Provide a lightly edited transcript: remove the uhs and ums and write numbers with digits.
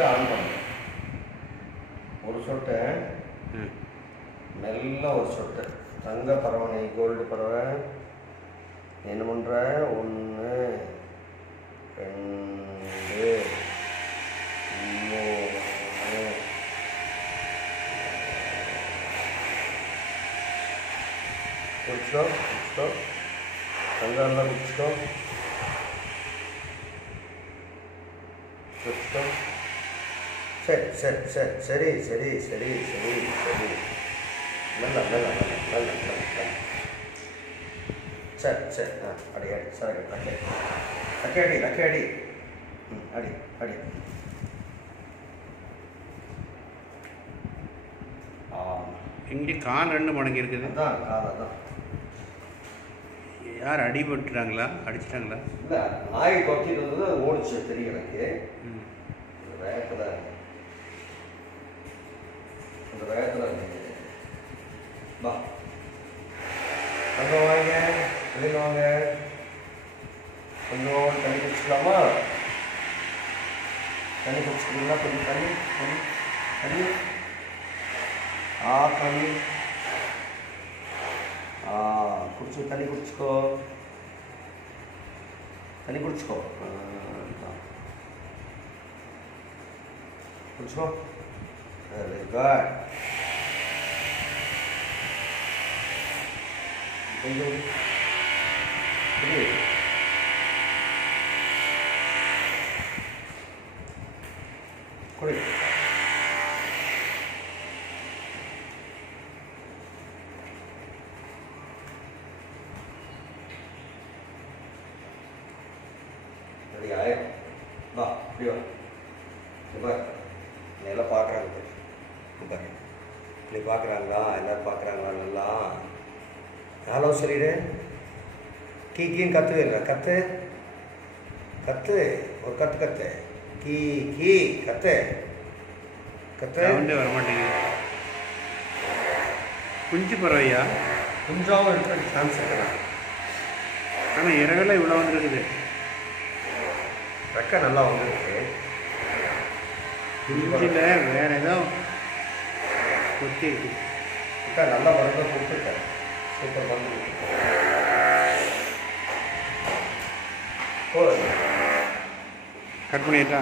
விட்டு ஆன் பண்ணணும். ஒரு சொட்டை மெல்ல ஒரு சொட்டை. தங்க பறவை நீ கோல்டு பறவை என்ன பண்ணுற? 1 2 3 குடிச்சிக்கோ. தங்கம் எல்லாம் குடிச்சிக்கோ. சரி. நல்ல சரி. அடி சரி லக்கே அடி. அடி. இங்கே கால் 2 மடங்கி இருக்குது. அதான் கால். யார் அடிபட்டுட்டாங்களா? அடிச்சிட்டாங்களா? இல்லை, நாய் கொத்திட்டு வந்தது ஓடிச்சு தெரியும் எனக்கு. அந்த வேகத்தில் வா அங்கே வாங்க, வெளியில் வாங்க. கொஞ்சம் தண்ணி குடிச்சிக்கலாமா? தண்ணி குடிச்சிக்கிங்களா? கொஞ்சம் தண்ணி. தண்ணி குடிச்சு தண்ணி குடிச்சிக்கோ. குடிச்சிக்கோ. Very good. கொஞ்சம் குடி. ரெடி ஆயிடும். வா இப்படி வா. பார் எல்லாம் பார்க்குறாங்க. பாரு நீ பார்க்குறாங்களா? எல்லோரும் பார்க்குறாங்களா? நல்லா ஹலோ சொல்லிடு. கீன்னு கற்றுக்கிறேன். கற்று ஒரு கற்று கீ கற்று வர மாட்டேங்குது. குஞ்சு பறவையா? குஞ்சாவும் இருக்கிற சான்ஸ் இருக்கிறேன். ஆனால் இரவில் இவ்வளோ வந்துருக்குது. ரெக்கை நல்லா வந்துருக்கு. குஞ்சில் வேறு ஏதோ கொத்தி இருக்கு. நல்லா மருந்து கொடுத்துருக்கேன். சூப்பர் மருந்து கட் பண்ணிட்டா.